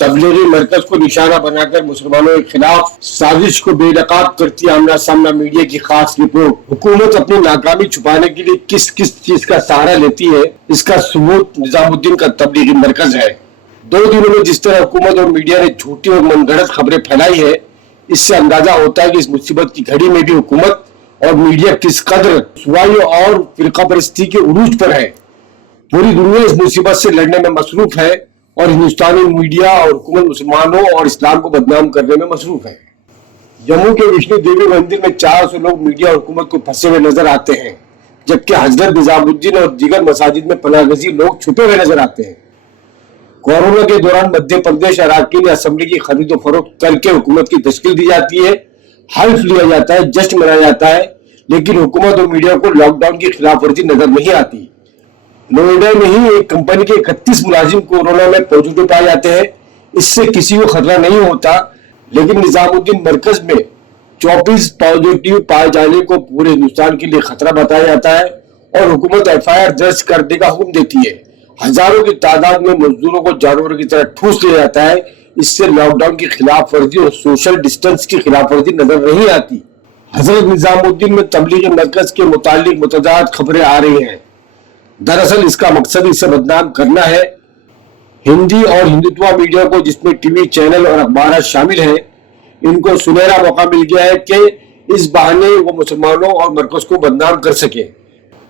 तबलीगी मरकज को निशाना बनाकर मुसलमानों के खिलाफ साजिश को बेनकाब करती आमना सामना मीडिया की खास रिपोर्ट। हुकूमत अपनी नाकामी छुपाने के लिए किस किस चीज का सहारा लेती है, इसका सबूत निजामुद्दीन का तबलीगी मरकज है। 2 दिनों में जिस तरह हुकूमत और मीडिया ने झूठी और मनगढ़ंत खबरें फैलाई है, इससे अंदाजा होता है कि इस मुसीबत की घड़ी में भी हुकूमत और मीडिया किस कदर रुसवाई और फिरका परस्ती के उरूज पर है। पूरी दुनिया इस मुसीबत से लड़ने में मसरूफ है और हिंदुस्तानी मीडिया और हुकूमत मुसलमानों और इस्लाम को बदनाम करने में मसरूफ है। जम्मू के विष्णु देवी मंदिर में 400 लोग मीडिया और हुकूमत को फंसे हुए नजर आते हैं, जबकि हजरत निजामुद्दीन और दीगर मसाजिद में पनाहगजी लोग छुपे हुए नजर आते हैं। कोरोना के दौरान मध्य प्रदेश अराकीन असेंबली की खरीदो फरोख्त करके हुकूमत की तश्कील दी जाती है, हल्फ लिया जाता है, जश्न मनाया जाता है, लेकिन हुकूमत और मीडिया को लॉकडाउन की खिलाफ वर्जी नजर नहीं आती। नोएडा में ही एक कंपनी के 31 मुलाजिम कोरोना में पॉजिटिव पाए जाते हैं। इससे किसी को खतरा नहीं होता, लेकिन निजामुद्दीन मरकज में 24 पॉजिटिव पाए जाने को पूरे हिंदुस्तान के लिए खतरा बताया जाता है और हुकूमत FIR दर्ज करने का हुक्म देती है। हजारों की तादाद में मजदूरों को जानवरों की तरह ठूस लिया जाता है। इससे लॉकडाउन की खिलाफ वर्जी और सोशल डिस्टेंस की खिलाफ वर्जी नजर नहीं आती। हजरत निजामुद्दीन में तबलीगी मरकज के मुतालिक मुतजाद खबरें आ रही हैं। दरअसल इसका मकसद इसे बदनाम करना है। हिंदी और हिंदुत्व मीडिया को, जिसमें टीवी चैनल और अखबार शामिल हैं, इनको सुनहरा मौका मिल गया है कि इस बहाने वो मुसलमानों और मरकज को बदनाम कर सके।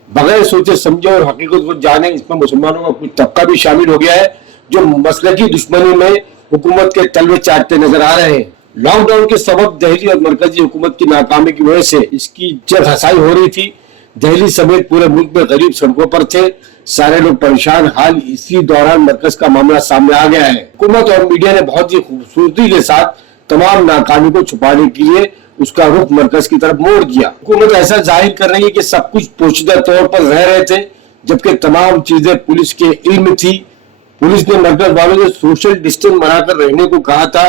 बगैर सोचे समझे और हकीकत को जाने इसमें मुसलमानों का कुछ तबका भी शामिल हो गया है, जो मसलकी दुश्मनी में हुकूमत के तलवे चाटते नजर आ रहे हैं। लॉकडाउन के सबब दिल्ली और मरकजी हुकूमत की नाकामी की वजह से इसकी जब हसाई हो रही थी। दिल्ली समेत पूरे मुल्क में गरीब सड़कों पर थे, सारे लोग परेशान। हाल इसी दौरान मरकज का मामला सामने आ गया है। हुकूमत और मीडिया ने बहुत ही खूबसूरती के साथ तमाम नाकामी को छुपाने के लिए उसका रुख मरकज की तरफ मोड़ दिया। हुकूमत ऐसा जाहिर कर रही है कि सब कुछ पोशीदा तौर पर रह रहे थे, जबकि तमाम चीजें पुलिस के इल्म थी। पुलिस ने मरकज वालों से सोशल डिस्टेंस बनाकर रहने को कहा था।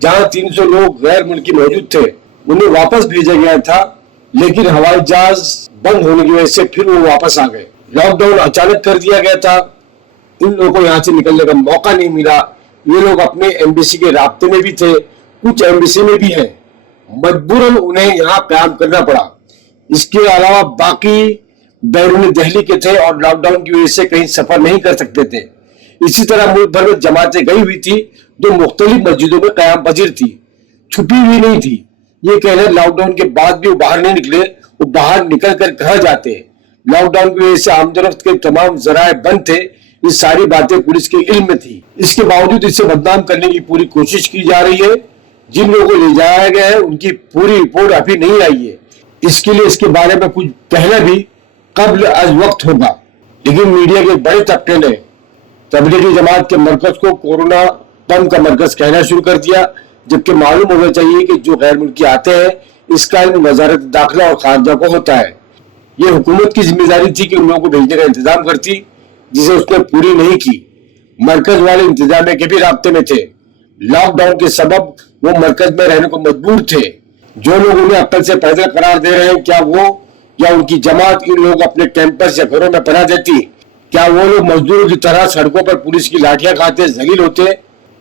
जहां 300 लोग गैर मुल्की मौजूद थे, उन्हें वापस भेजा गया था, लेकिन हवाई जहाज बंद होने की वजह से फिर वो वापस आ गए। लॉकडाउन अचानक कर दिया गया था, इन लोगों को यहाँ से निकलने का मौका नहीं मिला। ये लोग अपने एम्बेसी के राब्ते में भी थे, कुछ एम्बेसी में भी हैं, मजबूरन उन्हें यहाँ काम करना पड़ा। इसके अलावा बाकी बैरून दिल्ली के थे और लॉकडाउन की वजह से कहीं सफर नहीं कर सकते थे। इसी तरह मुल्क भर में जमातें गई हुई थी, जो मुख्तलिफ मस्जिदों में कयाम पजीर थी, छुपी हुई नहीं थी। ये कहना लॉकडाउन के बाद भी वो बाहर नहीं निकले, वो बाहर निकल कर कहा जाते। लॉकडाउन की वजह से आमदरफ्त के तमाम जराए बंद थे। ये सारी बातें पुलिस के इल्म में थी। इसके बावजूद इसे बदनाम करने की पूरी कोशिश की जा रही है। जिन लोगों को ले जाया गया है, उनकी पूरी रिपोर्ट अभी नहीं आई है। इसके लिए इसके बारे में कुछ कहना भी कब्ल अज वक्त होगा। लेकिन मीडिया के बड़े तबके ने तबलीगी जमात के मरकज को कोरोना बम का मरकज कहना शुरू कर दिया, जबकि मालूम होना चाहिए कि जो गैर मुल्की आते हैं, इसका इल्म वजारत दाखिला और खारजा को होता है। ये हुकूमत की जिम्मेदारी थी कि उन लोगों को भेजने का इंतजाम करती, जिसे उसने पूरी नहीं की। मरकज वाले इंतजामिया के भी राब्ते में थे। लॉकडाउन के सबब वो मरकज में रहने को मजबूर थे। जो लोग उन्हें अक्ल से पैदल करार दे रहे हैं, क्या वो या उनकी जमात इन लोग अपने कैंपस या घरों में पनाह देती? क्या वो लोग मजदूरों की तरह सड़कों पर पुलिस की लाठियां खाते जलील होते?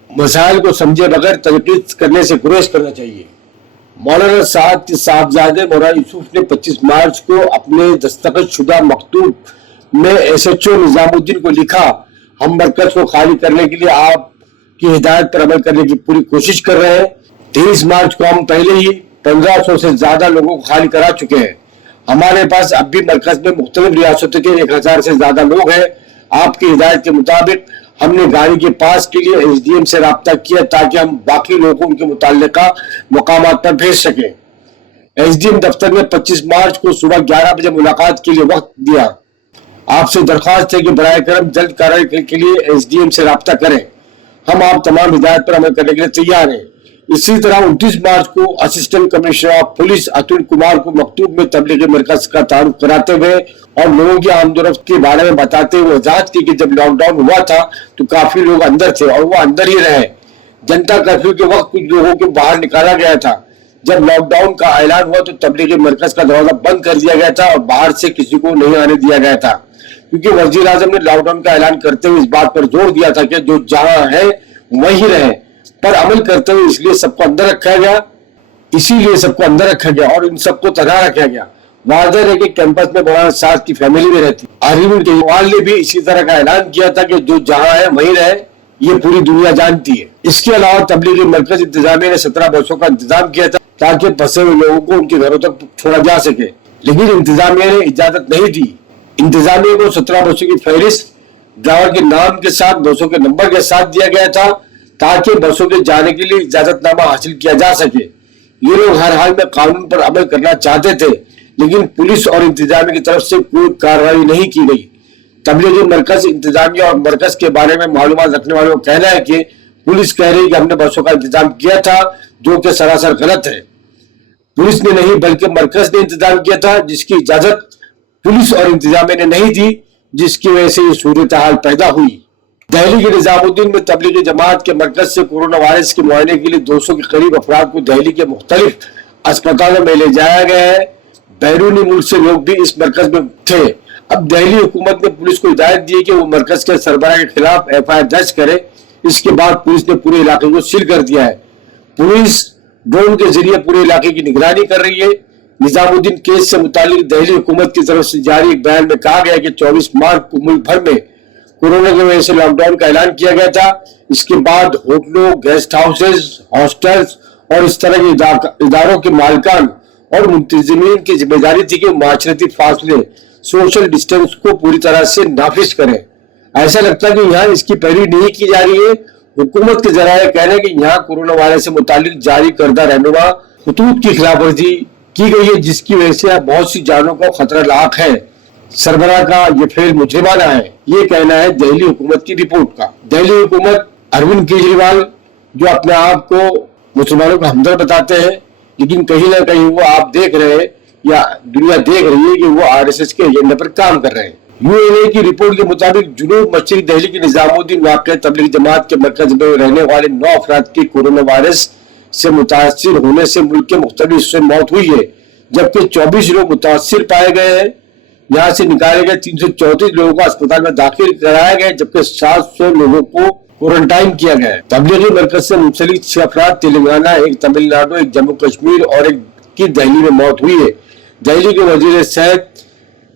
मसाइल को समझे बगैर तनकीद करने से गुरेज करना चाहिए। मौलाना साद के साहबजादे मौलाना यूसुफ ने 25 मार्च को अपने दस्तखत शुदा मकतूब में SHO निजामुद्दीन को लिखा, हम मरकज को खाली करने के लिए आपकी हिदायत पर अमल करने की पूरी कोशिश कर रहे हैं। 23 मार्च को हम पहले ही 1500 से ज्यादा लोगों को खाली करा चुके हैं। हमारे पास अब भी मरकज में मुख्तलिफ रियासतों के 1000 से ज्यादा लोग हैं। आपकी हिदायत के मुताबिक हमने गाड़ी के पास के लिए SDM से राब्ता किया, ताकि हम बाकी लोगों को उनके मुताल्लिका मकामात पर भेज सकें। SDM दफ्तर में 25 मार्च को सुबह 11 बजे मुलाकात के लिए वक्त दिया। आपसे दरख्वास्त है कि बराए करम जल्द कार्रवाई के लिए SDM से राब्ता करें। हम आप तमाम हिदायत पर अमल करने के लिए तैयार हैं। इसी तरह 29 मार्च को assistant commissioner of police Atul Kumar को मकतूब में तबलीगी मरकज का तारुफ कराते हुए और लोगों की आमदरफ्त के बारे में बताते हुए वजाहत की कि जब लॉकडाउन हुआ था तो काफी लोग अंदर थे और वो अंदर ही रहे। जनता कर्फ्यू के वक्त कुछ लोगों को बाहर निकाला गया था। जब लॉकडाउन का ऐलान हुआ तो तबलीगी मरकज का दरवाजा बंद कर दिया गया था और बाहर से किसी को नहीं आने दिया गया था, क्योंकि वजीर आजम ने लॉकडाउन का ऐलान करते हुए इस बात पर जोर दिया था कि जो जहां है वहीं रहे, पर अमल करते हुए इसलिए सबको अंदर रखा गया, इसीलिए सबको अंदर रखा गया और इन सबको तनहा रखा गया। वादर है कि कैंपस में मौलाना साद की फैमिली में रहती। अरविंद केजरीवाल ने भी इसी तरह का ऐलान किया था कि जो जहां है वहीं रहे, ये पूरी दुनिया जानती है। इसके अलावा तबलीगी मरकज इंतजामिया ने 17 बसों का इंतजाम किया था ताकि फंसे हुए लोगों को उनके घरों तक छोड़ा जा सके, लेकिन इंतजामिया ने इजाजत नहीं दी। इंतजामिया को 17 बसों की फहरिस्त ड्राइवर के नाम के साथ, बसों के नंबर के साथ दिया गया था ताकि बसों के जाने के लिए इजाजतनामा हासिल किया जा सके। ये लोग हर हाल में कानून पर अमल करना चाहते थे, लेकिन पुलिस और इंतजामिया की तरफ से कोई कार्रवाई नहीं की गई। तबलीगी मरकज इंतजामिया और मरकज के बारे में मालूमात रखने वालों का कहना है कि पुलिस कह रही है कि हमने बसों का इंतजाम किया था, जो कि सरासर गलत है। पुलिस ने नहीं बल्कि मरकज ने इंतजाम किया था, जिसकी इजाजत पुलिस और इंतजामिया ने नहीं दी, जिसकी वजह से ये सूरत हाल पैदा हुई। दिल्ली के निजामुद्दीन में तबलीगी जमात के मरकज से कोरोना वायरस के मुआयने के लिए 200 के करीब अफराद को दिल्ली के मुख्तलिफ अस्पतालों में ले जाया गया है। बैरूनी मुल्क से लोग भी इस मरकज में थे। अब दिल्ली हुकूमत ने पुलिस को हिदायत दी कि वो मरकज के सरबराह के खिलाफ FIR दर्ज करे। इसके बाद पुलिस ने पूरे इलाके को सील कर दिया है। पुलिस ड्रोन के जरिए पूरे इलाके की निगरानी कर रही है। निजामुद्दीन केस से मुतालिक दिल्ली हुकूमत की तरफ से जारी एक बयान में कहा गया कि 24 मार्च को मुल्क भर में कोरोना की वजह से लॉकडाउन का ऐलान किया गया था। इसके बाद होटलों, गेस्ट हाउसेज, हॉस्टल्स और इस तरह के इदारों के मालिकान और मुंतजिमीन की जिम्मेदारी थी कि माशरती फासले, सोशल डिस्टेंस को पूरी तरह से नाफिज करें। ऐसा लगता है कि यहाँ इसकी पैरवी नहीं की जा रही है। हुकूमत के जराये कह रहे हैं कि यहाँ कोरोना वायरस से मुतालिक जारी करदा रहनुमा खतूत की खिलाफ वर्जी की गई है, जिसकी वजह से बहुत सी जानों को खतरा लाक है। सरबराह का ये फेल मुजरिमाना है, ये कहना है दिल्ली हुकूमत की रिपोर्ट का। दिल्ली हुकूमत अरविंद केजरीवाल जो अपने आप को मुसलमानों का हमदर्द बताते हैं, लेकिन कहीं ना कहीं वो आप देख रहे हैं या दुनिया देख रही है कि वो RSS के एजेंडे पर काम कर रहे हैं। UNA की रिपोर्ट के मुताबिक जुनूब मशरक़ी दिल्ली के निजामुद्दीन वाक़या तबलीगी जमात के मरकज में रहने वाले 9 अफराद की कोरोना वायरस से मुतासिर होने से मुल्क के मुख्तलिफ हिस्सों में मौत हुई है, जबकि 24 लोग मुतासिर पाए गए हैं। यहाँ से निकाले गए 334 लोगों को अस्पताल में दाखिल कराया गया, जबकि 700 लोगों को क्वारंटाइन किया गया है। तबलीगी मरकज से मुंसलिक 6 अफराद तेलंगाना, एक तमिलनाडु, एक जम्मू कश्मीर और एक की दिल्ली में मौत हुई है। दिल्ली के वजीर सेहत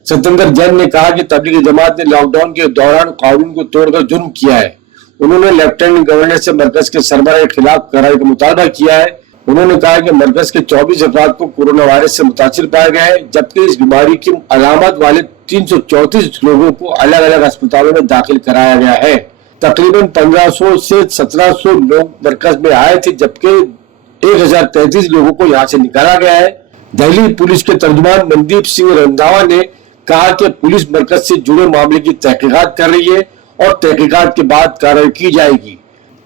सत्येंद्र जैन ने कहा कि तबलीगी जमात ने लॉकडाउन के दौरान कानून को तोड़कर जुर्म किया है। उन्होंने लेफ्टिनेंट गवर्नर से मरकज के सरबराह के खिलाफ कार्रवाई का मुतालबा किया है। उन्होंने कहा कि मरकज के 24 अफराद को कोरोना वायरस से मुतासिर पाया गया है, जबकि इस बीमारी की अलामत वाले 334 लोगों को अलग अलग अस्पतालों में दाखिल कराया गया है। तकरीबन 1500 से 1700 लोग मरकज में आए थे, जबकि 1033 लोगों को यहाँ से निकाला गया है। दिल्ली पुलिस के तर्जुमान मनदीप सिंह रंधावा ने कहा कि पुलिस मरकज से जुड़े मामले की तहकीकात कर रही है और तहकीकात के बाद कार्रवाई की जाएगी।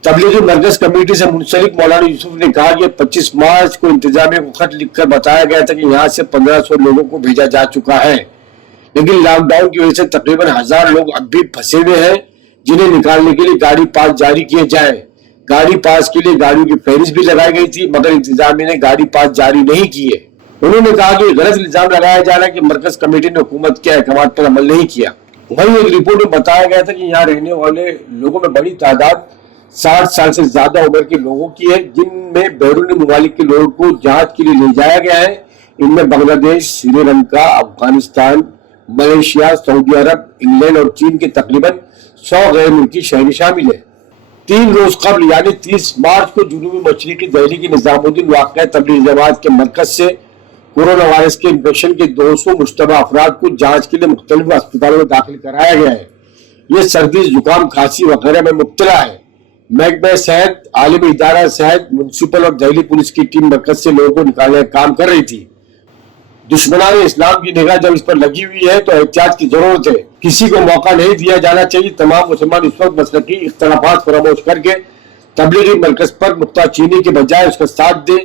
तबलीगी मरकज कमेटी से मुंसलिक मौलाना यूसुफ ने कहा कि 25 मार्च को इंतजामिया को खत लिखकर बताया गया था कि यहाँ से 1500 लोगों को भेजा जा चुका है, लेकिन लॉकडाउन की वजह से तकरीबन 1000 लोग अब भी फंसे हुए हैं, जिन्हें निकालने के लिए गाड़ी पास जारी किए जाए। गाड़ी पास के लिए गाड़ियों की फहरिस्त भी लगाई गई थी, मगर इंतजामिया ने गाड़ी पास जारी नहीं किए। उन्होंने कहा कि गलत इल्जाम लगाया जा रहा है कि मरकज कमेटी ने हुकूमत के अहकाम पर अमल नहीं किया। वहीं एक रिपोर्ट में बताया गया था कि यहाँ रहने वाले लोगों में बड़ी तादाद 60 साल से ज्यादा उम्र के लोगों की है, जिनमें बैरूनी मुमालिक के लोगों को जांच के लिए ले जाया गया है। इनमें बांग्लादेश, श्रीलंका, अफगानिस्तान, मलेशिया, सऊदी अरब, इंग्लैंड और चीन के तकरीबन 100 गैर मुल्की शहरी शामिल है। 3 रोज कबल यानी 30 मार्च को जुनूबी मशरिकी दिल्ली के निजामुद्दीन वाक़या तबलीगी जमात के मरकज से कोरोना वायरस के इन्फेक्शन के 200 मुश्तबा अफराद को जांच के लिए मुख्तलिफ अस्पतालों में दाखिल कराया गया है। ये सर्दी, जुकाम, खांसी वगैरह में मुब्तला है। महकमा सेहत, आलिमी इदारा सेहत, म्युनिसिपल और दिल्ली पुलिस की टीम मरकज से लोगों को निकालने का काम कर रही थी। दुश्मनान इस्लाम की निगाह जब इस पर लगी हुई है तो एहतियात की जरूरत है। किसी को मौका नहीं दिया जाना चाहिए। तमाम मुसलमान इस वक्त मसलकी इख्तलाफात फरामोश करके तबलीगी मरकज पर नुक्ता चीनी के बजाय उसका साथ दे,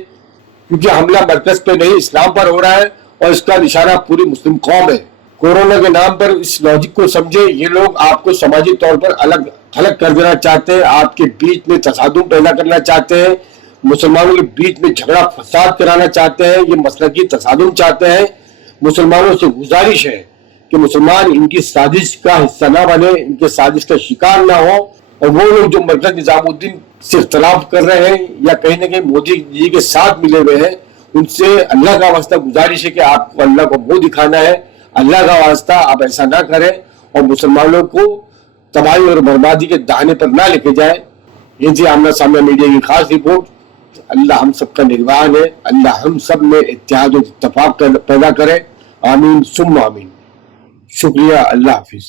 क्योंकि हमला मरकज पे नहीं इस्लाम पर हो रहा है और इसका निशाना पूरी मुस्लिम कौम है। कोरोना के नाम पर इस लॉजिक को समझे। ये लोग आपको समाजी तौर पर अलग थलग कर देना चाहते हैं, आपके बीच में तसादुम पैदा करना चाहते हैं, मुसलमानों के बीच में झगड़ा फसाद कराना चाहते हैं, ये मसलकी तसादुम चाहते हैं। मुसलमानों से गुजारिश है कि मुसलमान इनकी साजिश का हिस्सा ना बने, इनके साजिश का शिकार ना हो। और वो लोग जो मरकज निजामुद्दीन سے اختلاف کر رہے ہیں یا کہیں نہ کہیں مودی جی کے ساتھ ملے ہوئے ہیں، ان سے اللہ کا واسطہ گزارش ہے کہ آپ کو اللہ کو منہ دکھانا ہے، اللہ کا واسطہ آپ ایسا نہ کریں اور مسلمانوں کو تباہی اور بربادی کے دہانے پر نہ لے کے جائیں۔ یہ تھی آمنہ سامنہ میڈیا کی خاص رپورٹ۔ اللہ ہم سب کا نگران ہے، اللہ ہم سب میں اتحاد و اتفاق پیدا کرے، آمین ثم آمین۔ شکریہ، اللہ حافظ۔